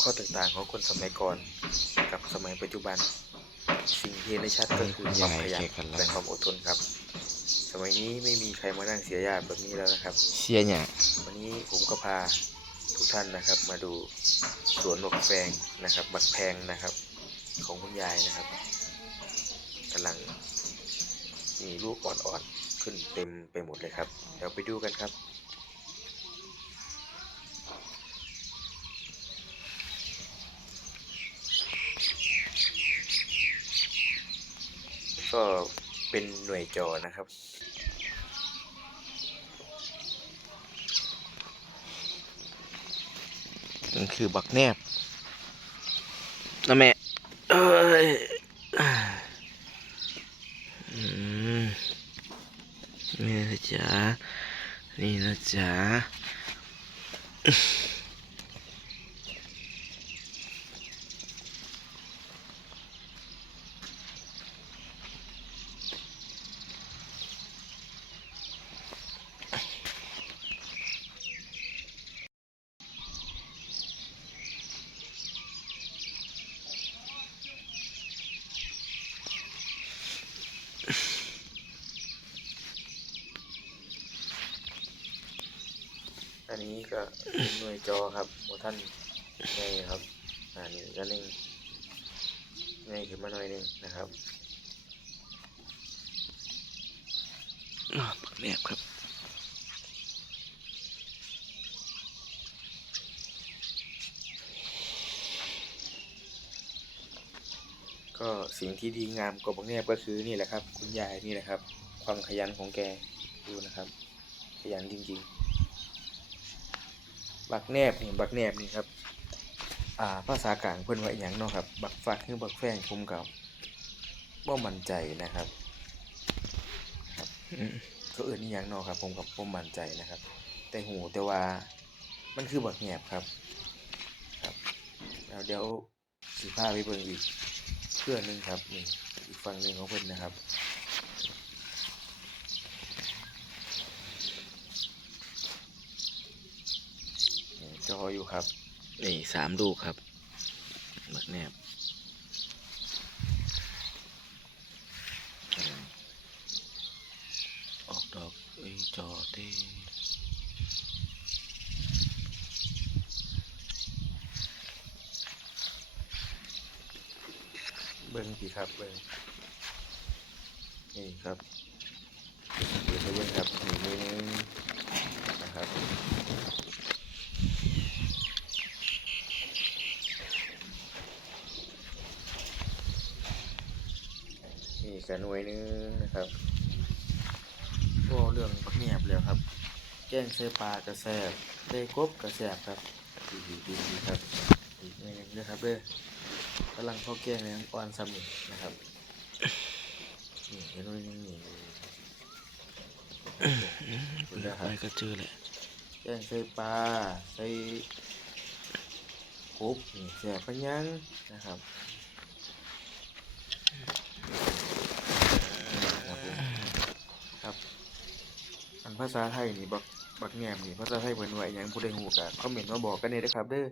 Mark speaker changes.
Speaker 1: ข้อแตกต่างของคนสมัยก่อนกับสมัยปัจจุบัน สิ่งที่เห็นได้ชัดก็คือความขยันและความอดทนครับ สมัยนี้ไม่มีใครมานั่งเสียยาแบบนี้แล้วนะครับ
Speaker 2: เสียหยัง
Speaker 1: วันนี้ผมก็พาทุกท่านนะครับ มาดูสวนบักแฟงนะครับบักแพงนะครับ ของคุณยายนะครับกำลังมีลูกอ่อนๆขึ้นเต็มไปหมดเลยครับ เดี๋ยวไปดูกันครับ ก็เป็นหน่วยจอนะครับ
Speaker 2: มันคือบักแนบนะแม่เอ้ยอืมนี่นะจ๊ะ นี่นะจ๊ะ
Speaker 1: อันนี้ก็เป็นหน่วยจอครับโอท่านไงครับอ่านี่ก็หนึ่งไงขึ้นมาหน่อยหนึงนะครับ
Speaker 2: อ่าบักแนบครับ
Speaker 1: ก็สิ่งที่ดีงามกว่าบางแนบก็คือนี่แหละครับ คุณยายนี่แหละครับ ความขยันของแกดูนะครับ ขยันจริงๆ บักแนบนี่บักแนบนี่ครับอ่าภาษากลางเพิ่อนว่าอย่างเนาะครับ บักฟักคือบักแฟงผมกับบ่มั่นใจนะครับ
Speaker 2: อืม
Speaker 1: ก็เอื่นนี่อยังเนาะครับ ผมกับผมมั่นใจนะครับ แต่หูแต่ว่ามันคือบักแงบครับครับแล้วเดี๋ยวสีผ้าไปเบิ่งอีก เพื่อนหนึงครับนี่อีกฝั่งหนึ่งของเพิ่นนะครับนี่จออยู่ครับ
Speaker 2: นี่สามลูกครับบักแนบออกดอกเอ้ยจอเต้
Speaker 1: เบิ่งพี่ครับเบิ่งนี่ครับเดี๋ยวไปเบิ่งครับนี่นึงนะครับนี่กันหน่วยหนึงนะครับก็เรื่องเงียบแล้วครับ แกงใส่ปลากระแสบได้กบกระแสบครับดีดีดีครับอีกหน่วยนึงนะครับเด้อ กำลังเข้าแกงเลยอ่อนซ้ำนี่นะครับนี่เห็นหน่วยหนึงนี่นะค
Speaker 2: ไป
Speaker 1: รับ
Speaker 2: ก็เจอเลย
Speaker 1: แกงใส่ปลาใส่กบนี่แสบปะยังนะครับครับผมครับอันภาษาไทยนี่บักบักแงมนี่ภาษาไทยเพิ่นว่าอหยังผู้ใดฮู้ก็คอมเมนต์มาบอกกันเด้อครับเด้อ